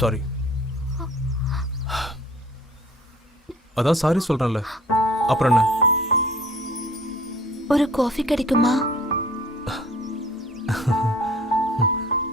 Sorry. அதான் sorry சொல்கிறேன்ல, அப்புறம் என்ன? ஒரு காஃபி கிடைக்குமா?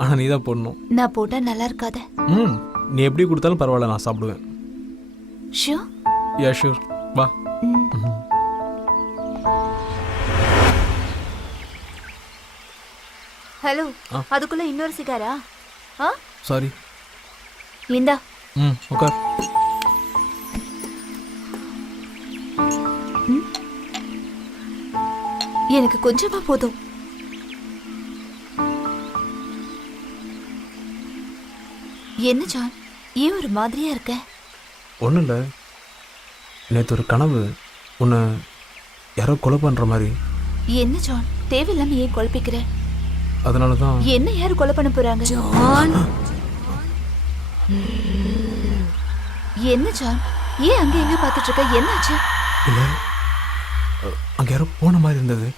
ஆனால் நீ தான் போடணும். நான் போட்டா நல்லா இருக்காத. நீ எப்படி கொடுத்தாலும் பரவாயில்ல, நான் சாப்பிடுவேன். ஷூர்? யா ஷூர், வா. ஹலோ, அதுக்குள்ள இன்னொரு சிகாரா? சாரி. இந்தா. உட்கார். எனக்கு கொஞ்சமா போதும். என்ன ஜான், ஏன் ஒரு மாதிரியா இருக்க? ஒன்றும் இல்லை, நேற்று ஒரு கனவு, உன்னை யாரோ கொலை பண்ணுற மாதிரி. என்ன ஜான், தேவையில்லாம ஏன் குழப்பிக்கிற? அதனால தான். என்ன யாரு கொலை பண்ண போறாங்க? ஜான், என்ன ஜான், ஏன் அங்க எங்க பார்த்துட்டு இருக்க? என்னாச்சு? இல்லை, அங்கே யாரோ போன மாதிரி இருந்தது.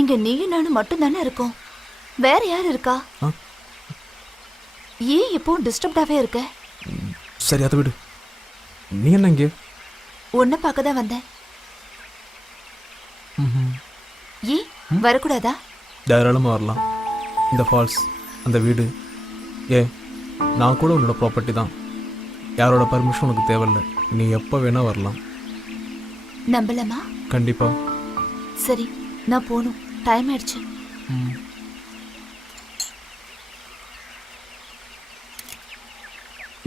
இங்க நீயும் நானும் மட்டும் தானே இருக்கோம், வேற யார் இருக்கா? ஏன் இப்போ டிஸ்டர்ப்டாவே இருக்க? சரி, அதை விடு. நீ என்ன இங்கே? உன்னை பார்க்க தான் வந்தேன். ஏன் வரக்கூடாதா? தாராளமாக வரலாம். இந்த ஃபால்ஸ், அந்த வீடு, நான் கூட உன்னோட ப்ராப்பர்ட்டி தான். யாரோட பர்மிஷன் உனக்கு தேவையில்லை. நீ எப்போ வேணா வரலாம். நம்பலாமா? கண்டிப்பா. சரி, நான் போகணும், டைம் ஆயிடுச்சு.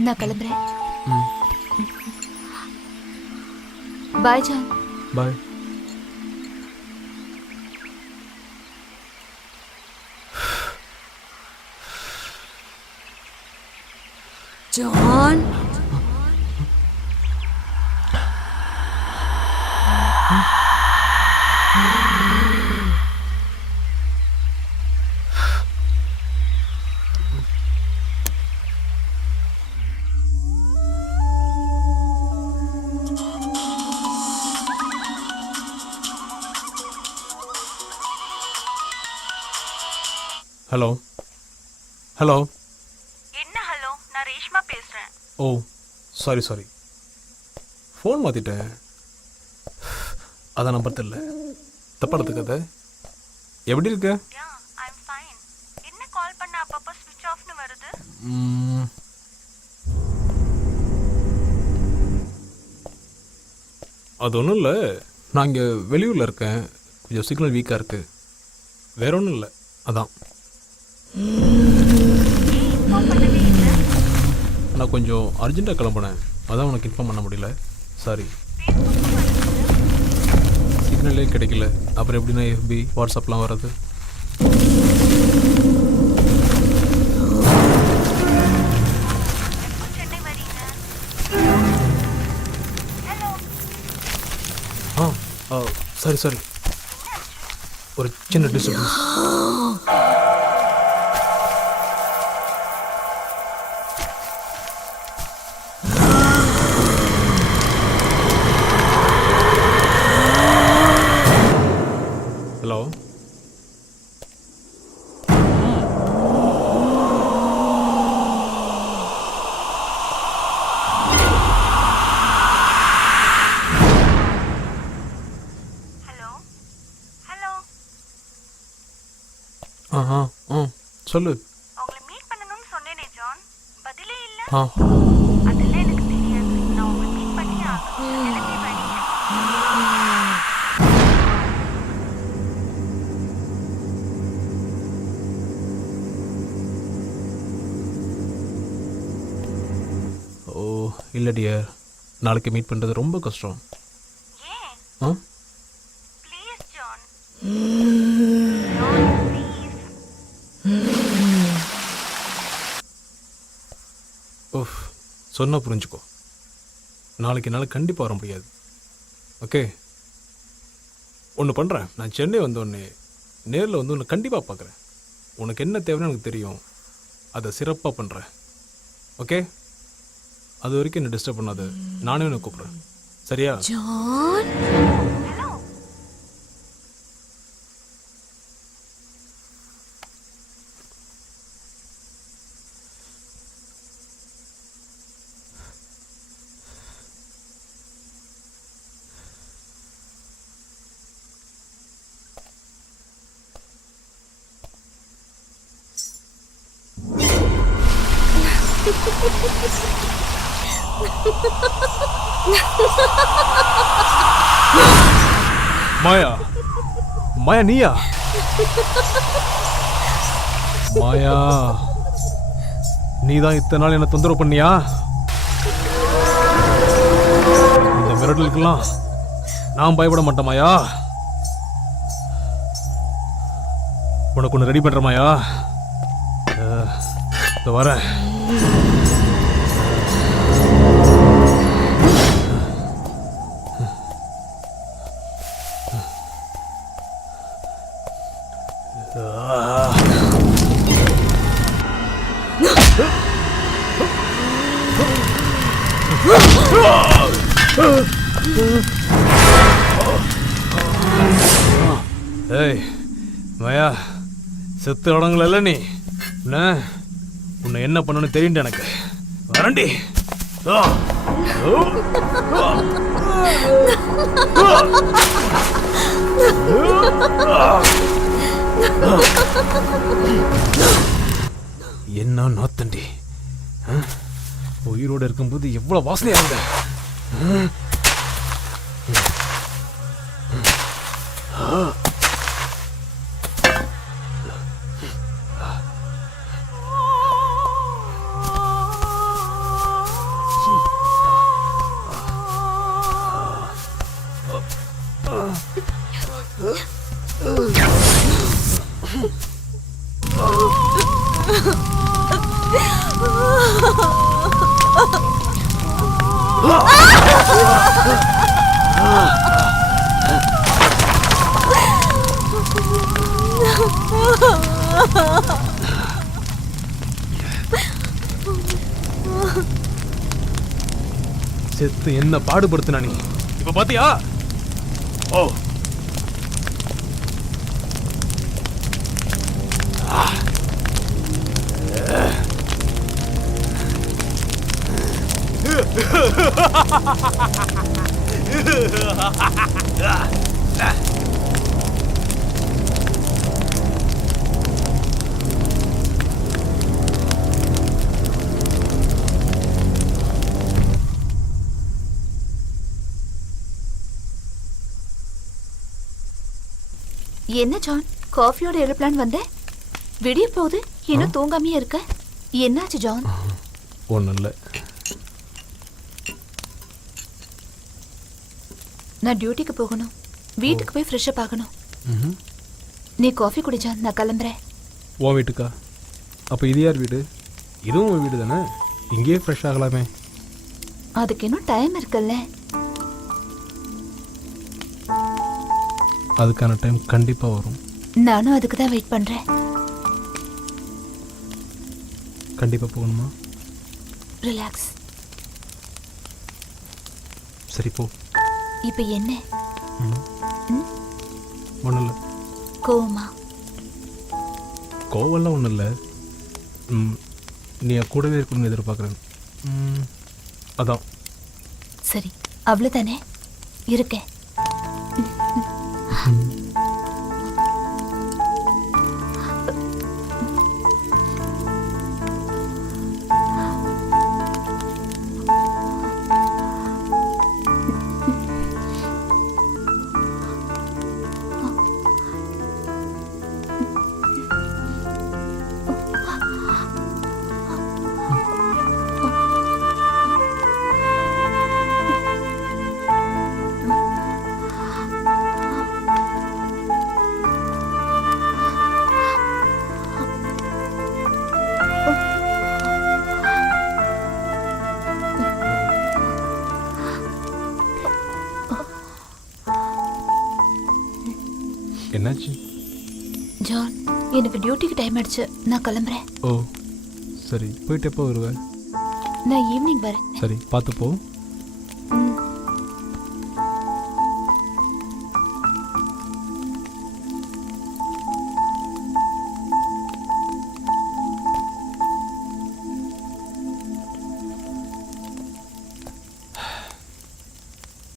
நான் கிளம்புறேன். Bye John. Bye. John, hello. Hello. என்ன ஹலோ? நான் ரேஷ்மா பேசுறேன். ஓ, சாரி. ஃபோன் மாற்றிட்டேன், அதான் நம்பர் தெரியல. தப்பா எடுத்துக்காத. எப்படி இருக்க? யா, ஐ அம் ஃபைன். என்ன கால் பண்ண அப்பப்போ ஸ்விட்ச் ஆஃப்னு வருது? அது ஒன்றும் இல்லை, நான் இங்கே வெளியூரில் இருக்கேன், கொஞ்சம் சிக்னல் வீக்காக இருக்குது, வேற ஒன்றும் இல்லை, அதான். நான் கொஞ்சம் அர்ஜென்ட்டாக கிளம்புனேன், அதான் உனக்கு இன்ஃபார்ம் பண்ண முடியல, சாரி. சிக்னலே கிடைக்கல, அப்புறம் எப்படின்னா FB வாட்ஸ்அப்லாம் வர்றது. சரி, ஒரு சின்ன டிஸ்டர்பன்ஸ். ஹலோ. சொல்லு. உங்களை மீட் பண்ணணும்னு சொன்னேனே ஜான், பதிலே இல்ல. அதெல்லாம் எனக்கு தெரியாது, நான் உங்களை மீட் பண்ணி ஆகணும். எனக்கு வரீங்க. ஓ இல்லை டியர், நாளைக்கு மீட் பண்ணுறது ரொம்ப கஷ்டம். ஏன்? Please John. ஓஃப், சொன்னால் புரிஞ்சுக்கோ. நாளைக்கு என்னால் கண்டிப்பாக வர முடியாது, ஓகே? ஒன்று பண்ணுறேன், நான் சென்னை வந்தோடனே நேரில் வந்து உன்னை கண்டிப்பாக பார்க்குறேன். உனக்கு என்ன தேவைன்னு எனக்கு தெரியும், அதை சிறப்பாக பண்ணுறேன், ஓகே? அது வரைக்கும் என்ன டிஸ்டர்ப் பண்ணாது, நானே உன்னை கூப்பிட்றேன், சரியா? ஜான், மாயா, மாயா நீயா? மாயா, நீதான் இத்தனை நாள் என்ன தொந்தரவு பண்ணியா? இந்த மிரட்டலுக்கெல்லாம் நான் பயப்பட மாட்டேன் மாயா. உனக்கு ஒன்று ரெடி பண்ற மாயா. இதோ வரேன். ஏய் மாயா, செத்து இடங்கள நீ. உன்னை என்ன பண்ணணும்னு தெரியுண்டு எனக்கு. வரண்டி. என்ன நாத்தண்டி, உயிரோடு இருக்கும்போது எவ்வளவு வாசனையா இருந்த. செத்து என்ன பாடுபடுத்தினா நீ இப்ப பாத்தியா? ஓ என்ன ஜான், காஃபியோட எழுப்பலான்னு வந்தேன். விடிய போகுது, இன்னும் தூங்காமையே இருக்க. என்னாச்சு ஜான்? ஒன்றும் இல்லை. நான் டியூட்டிக்கு போகணும். வீட்டுக்கு போய் ஃப்ரெஷ்அப் ஆகணும். நீ காஃபி குடி ஜான், நான் கிளம்புறேன். உன் வீட்டுக்கா? அப்போ இது யார் வீடு? இதுவும் உன் வீடு தானே? இங்கேயே ஃப்ரெஷ் ஆகலாமே. அதுக்கு இன்னும் டைம் இருக்குல்ல. அதுக்கான டைம் கண்டிப்பாக வரும். நானும் அதுக்கு தான் வெயிட் பண்ணுறேன். கண்டிப்பாக போகணுமா? ரிலாக்ஸ். சரி போ. இப்போ என்ன? ஒன்றும் இல்லை. கோவமா? கோவம்லாம் ஒன்றும் இல்லை. நீ கூடவே இருக்கணும்னு எதிர்பார்க்குறேன். அதான். சரி, அவ்வளோதானே. இருக்கேன். என்னாச்சு? ஜான், எனக்கு டியூட்டிக்கு டைம் ஆயிடுச்சு. நான் கிளம்புறேன். ஓ சரி, போயிட்டு எப்போ வருவேன்? நான் ஈவினிங் வரேன். சரி, பார்த்து போ.